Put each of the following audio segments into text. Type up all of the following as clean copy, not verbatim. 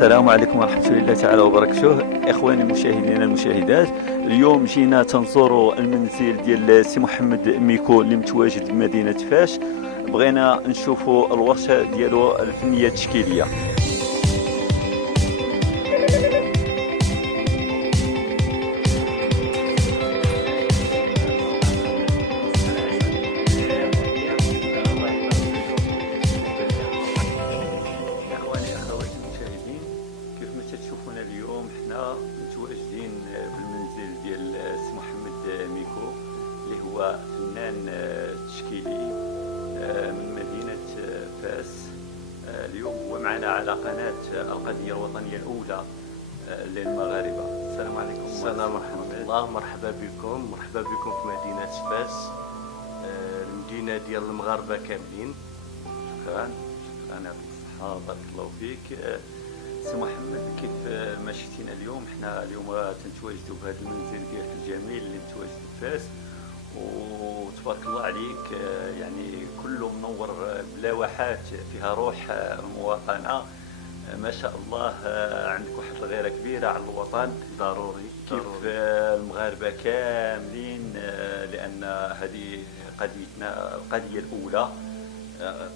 السلام عليكم ورحمة الله تعالى وبركاته. إخواني المشاهدين المشاهدات، اليوم جينا تنزوروا المنزل ديال سي محمد ميكو اللي متواجد بمدينة فاش. بغينا نشوفوا الورشة ديالو الفنية التشكيلية. تشوفونا اليوم حنا متواجدين بالمنزل ديال سي محمد ميكو اللي هو فنان تشكيلي من مدينة فاس. اليوم هو معنا على قناة القضية الوطنية الأولى للمغاربة. السلام عليكم. السلام ورحمة الله. مرحبا بكم في مدينة فاس، المدينة ديال المغاربة كاملين. شكرا بالصحة، بارك الله فيك. سي محمد، كيف ما شفتينا اليوم، حنا اليوم تنتواجدوا بهذا المنزل ديالك الجميل اللي متواجد في فاس، وتبارك الله عليك، يعني كله منور بلوحات فيها روح المواطنة. ما شاء الله، عندك واحد الغيرة كبيرة على الوطن. ضروري كيف المغاربة كاملين، لأن هذه قضيتنا، القضية الأولى،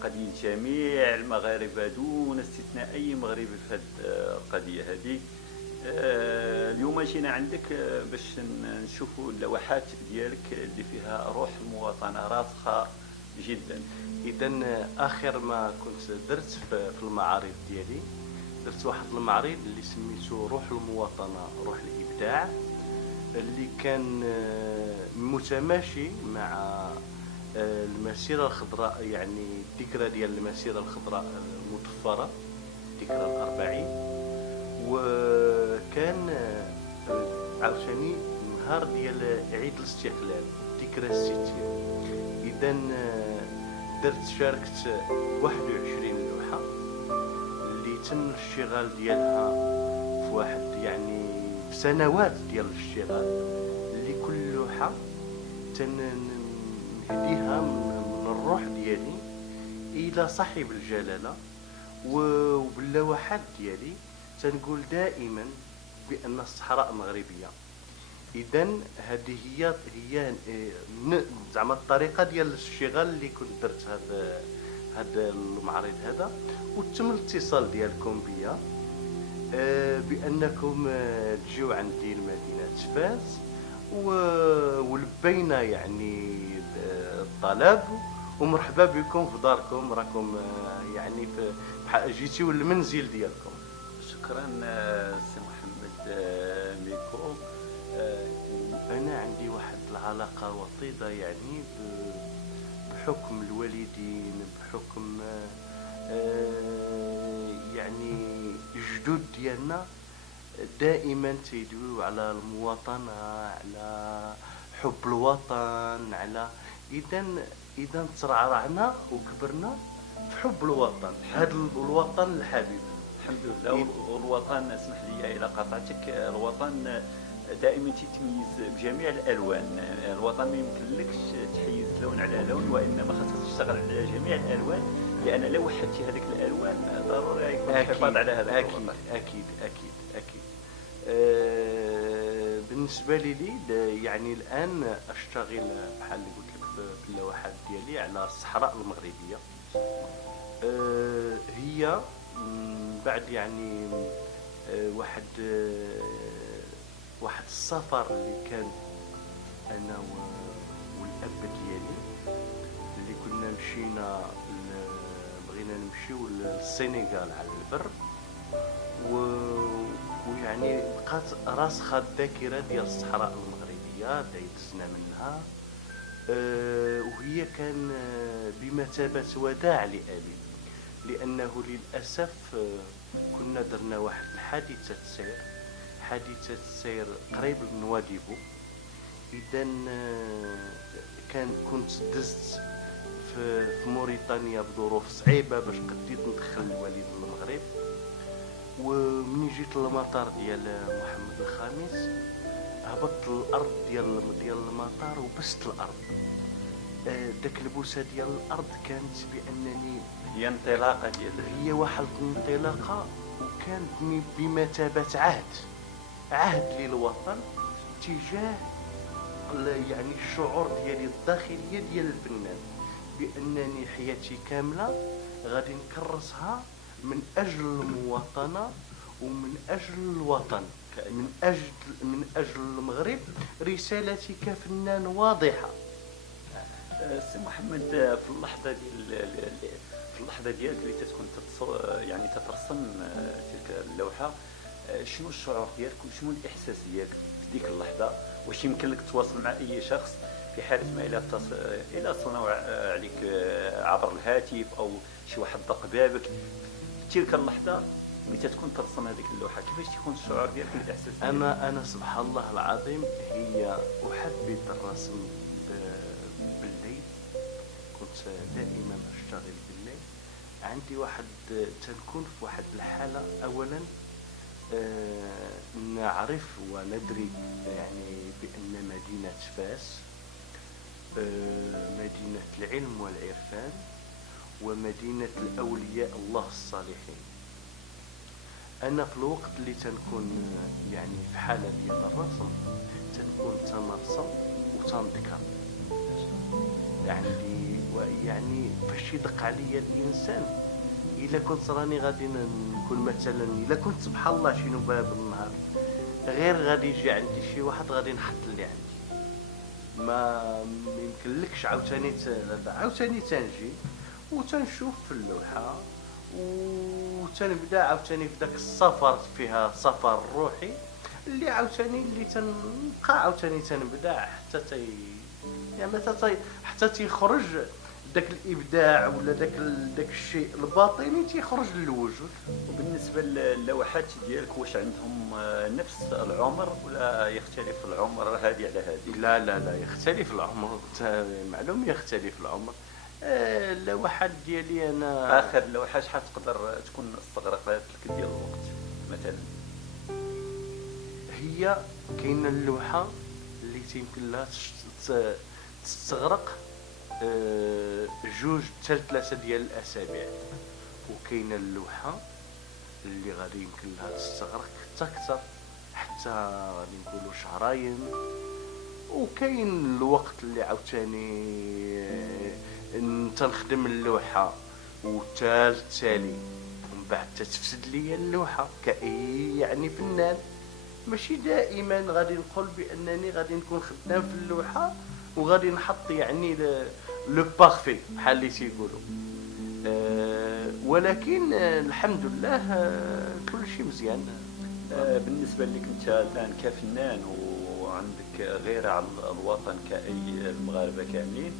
قضية جميع المغاربة دون استثناء. أي مغربي في هذه القضية هذه. اليوم جينا عندك باش نشوفوا اللوحات ديالك اللي فيها روح المواطنة راسخة جدا. إذا آخر ما كنت درت في المعارض ديالي، درت واحد المعرض اللي سميتو روح المواطنة روح الإبداع، اللي كان متماشي مع المسيرة الخضراء، يعني الذكرى ديال المسيرة الخضراء المضفرة، الذكرى الأربعين. وكان عاوتاني نهار ديال عيد الاستقلال، الذكرى الستين. إذا شاركت 21 لوحة اللي تم الاشتغال ديالها في واحد، يعني في سنوات ديال الاشتغال، اللي كل لوحة نهديها من الروح ديالي الى صاحب الجلاله. وباللوحات ديالي تنقول دائما بان الصحراء مغربيه. اذا هذه هي زعما الطريقه ديال الاشتغال اللي كنت درت هذا المعرض هذا. وتم الاتصال ديالكم بيا بانكم تجيو عندي لمدينه فاس، ولبينا يعني الطلب، ومرحبا بكم في داركم. راكم يعني جيتيو للمنزل ديالكم. شكرا سي محمد ميكو. انا عندي واحد العلاقه وطيده، يعني بحكم الوالدين، بحكم يعني الجدود ديالنا دائما تيدويو على المواطنه، على حب الوطن، على اذا ترعرعنا وكبرنا في حب الوطن، هذا الوطن الحبيب. الحمد لله. والوطن، اسمح لي الى قاطعتك، الوطن دائما تتميز بجميع الالوان. الوطن ما يمكنلكش تحيز لون على لون، وانما خاصك تشتغل على جميع الالوان، لان لو وحدتي هذيك الالوان ضروري يكون الحفاظ على هذا الوطن. اكيد. بالنسبه لي يعني الان اشتغل بحال اللي قلت لك في اللوحات ديالي على الصحراء المغربيه. هي بعد يعني واحد السفر اللي كان انا والاب ديالي، اللي كنا بغينا نمشيو للسنغال على البر. ويعني بقات راسخه الذاكره ديال الصحراء المغربيه، دزنا منها. وهي كان بمثابه وداع لأبي، لانه للاسف كنا درنا واحد حادثه سير قريب من واديبو. اذا كنت دزت في موريتانيا بظروف صعيبه باش قديت ندخل الوالد للمغرب. ومني جيت للمطار ديال محمد الخامس، هبطت الارض ديال المطار وبست الارض. داك البوسه ديال الارض كانت بانني هي انطلاقه ديال، هي واحد الانطلاقه. وكان بمثابة عهد للوطن تجاه يعني الشعور ديالي الداخلية ديال الفنان، بأنني حياتي كاملة غادي نكرسها من أجل المواطنة ومن أجل الوطن، من أجل المغرب. رسالتي كفنان واضحة. سي محمد، في اللحظه ديالك اللي تكون يعني تترسم تلك اللوحه، شنو الشعور ديالك وشنو الاحساس ديالك في ديك اللحظه؟ واش يمكن لك تواصل مع اي شخص في حاله ما الى صنعوا عليك عبر الهاتف او شي واحد دق بابك في تلك اللحظه اللي تكون ترسم هذيك اللوحه؟ كيفاش تكون الشعور ديالك والاحساس ديالك؟ انا سبحان الله العظيم، هي احبذ الرسم بالليل. كنت دائما اشتغل بالليل. عندي واحد تنكون في واحد الحاله. اولا نعرف وندري يعني بان مدينه فاس مدينه العلم والعرفان ومدينه الاولياء الله الصالحين. انا في الوقت اللي تنكون يعني في حاله ديال الرسم تنكون تنرسم وتنذكر. يعني فاش يدق عليا الانسان، الا كنت راني غادي نكون مثلا، الا كنت سبحان الله شي باب النهار غير غادي يجي عندي شي واحد غادي نحط اللي عندي، ما يمكنلكش عاوتاني تنجي وتنشوف في اللوحه وتنبدا عاوتاني في داك السفر، فيها سفر روحي اللي عاوتاني اللي تنبقى عاوتاني تنبدا حتى تيخرج داك الابداع ولا داك الشيء الباطني تيخرج للوجود. وبالنسبه للوحات ديالك، واش عندهم نفس العمر ولا يختلف العمر هذه على هذه؟ لا يختلف العمر، معلوم يختلف العمر. اللوحات ديالي انا اخر لوحه شحال تقدر تكون استغرقت لك ديال الوقت مثلا؟ هي كاينه اللوحه اللي يمكن لها تستغرق 2 حتى 3 ديال الاسابيع، وكاينه اللوحه اللي غادي يمكن لها تستغرق حتى اكثر، حتى غادي نقولوا شهرين. وكاين الوقت اللي عاوتاني تنخدم اللوحه والتالي ومن بعد تتفسد لي اللوحه كأي يعني فنان. ماشي دائما غادي نقول بانني غادي نكون خدام في اللوحه وغادي نحط يعني لو بارفي بحال اللي تيقولوا، ولكن الحمد لله كل شيء مزيان. بالنسبه لك انت الان كفنان وعندك غيره على الوطن كاي المغاربه كاملين،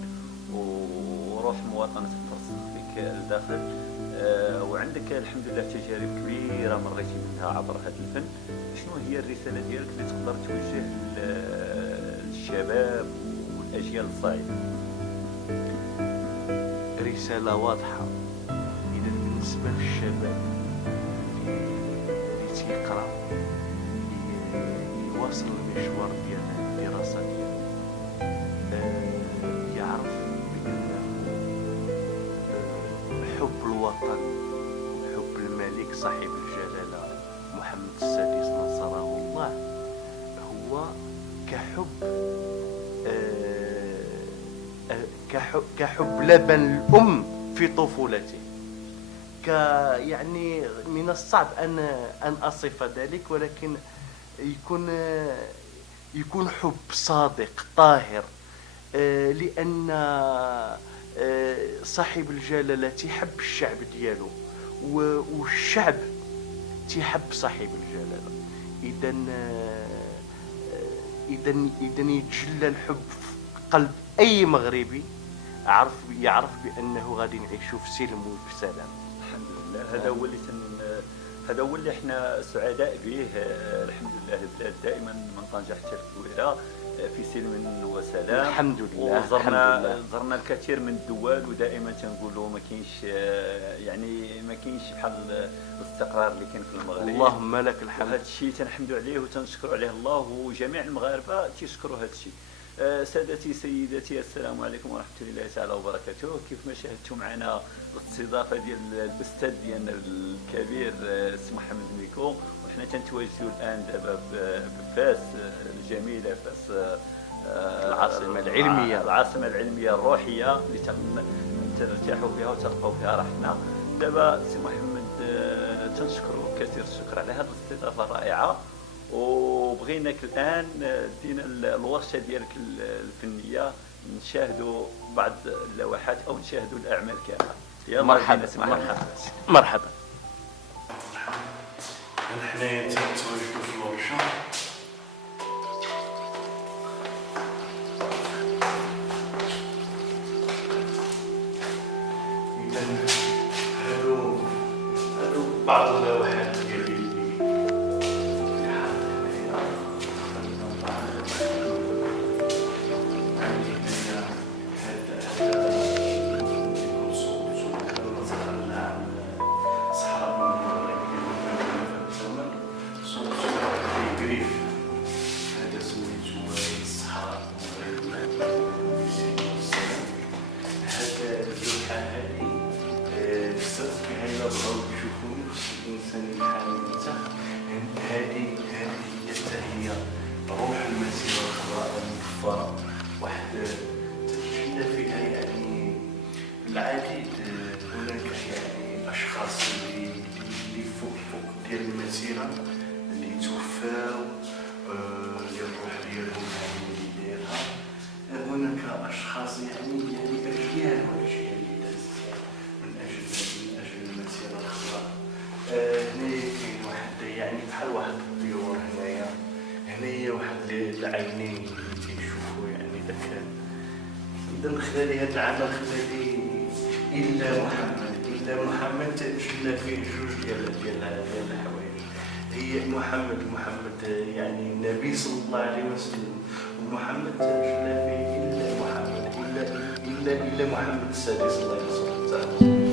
وروح مواطنه ترسخ فيك الداخل، وعندك الحمد لله تجارب كبيره مريتي منها عبر هذا الفن، شنو هي الرساله ديالك اللي تقدر توجه للشباب والاجيال الصاعده؟ رساله واضحه. اذا بالنسبه للشباب اللي تيقرا يواصل المشوار ديال الدراسه ديالو، يعرف بانه حب الوطن حب الملك صاحب الجلاله محمد السادس نصره الله هو كحب لبن الأم في طفولته. يعني من الصعب أن أصف ذلك، ولكن يكون حب صادق طاهر، لأن صاحب الجلالة تيحب الشعب ديالو والشعب تيحب صاحب الجلالة. إذا يتجلى الحب في قلب أي مغربي يعرف بأنه غادي نعيشوا في سلم وبسلام. الحمد لله. هذا هو اللي احنا سعداء به. الحمد لله البلاد دائما من طنجة حتى الكويرة في سلم وسلام الحمد لله. وزرنا الكثير من الدول، ودائما تنقولوا ما كاينش بحال الاستقرار اللي كاين في المغرب. اللهم لك الحمد. هذا الشيء تنحمدوا عليه وتنشكروا عليه الله، وجميع المغاربه تيشكروا هذا الشيء. سادتي سيداتي، السلام عليكم ورحمه الله تعالى وبركاته. كيف ما شاهدتوا معنا الاستضافه ديال الاستاذ ديالنا الكبير سي محمد بكم. وحنا تنتواجدوا الان دابا بفاس الجميله، فاس العاصمه العلميه الروحيه اللي ترتاحوا فيها وتلقوا فيها راحتنا. دابا سي محمد تنشكروا كثير الشكر على هذه الاستضافه الرائعه، وبغيناك الان دينا الورشه ديالك الفنيه نشاهدوا بعض اللوحات او نشاهدوا الاعمال كامله. يلا مرحبا مرحبا. حنايا تنتواجدوا في الورشه. هادو بعض اللوحات ديالي اللي حاط هنايا. عندي هنايا هذا صوت مثلا عن صحراء الزمن، صوت الجريف. هذا سميتو الصحراء هذا اللوحة هذه استاذ بها إلا بغاو يشوفوني خص الإنسان يحاول ينتخ. هذه هي روح المسيرة الخضراء المكفرة، واحد تتجلى فيها يعني العديد. هناك يعني أشخاص اللي فوق ديال المسيرة اللي توفاو، اللي الروح ديالهم يعني اللي دايرها. هناك أشخاص يعني أجيال وأجيال اللي دازت من أجل المسيرة الخضراء. هنايا كاين واحد يعني بحال واحد الطيور هنايا واحد العينين اللي تيشوفوا يعني ذاك. إذا من خلال هذا العمل خلالي إلا محمد تجلى فيه جوج ديال الحوايج. هي محمد يعني النبي صلى الله عليه وسلم، ومحمد تجلى فيه إلا محمد السادس الله يرحمه تعالى.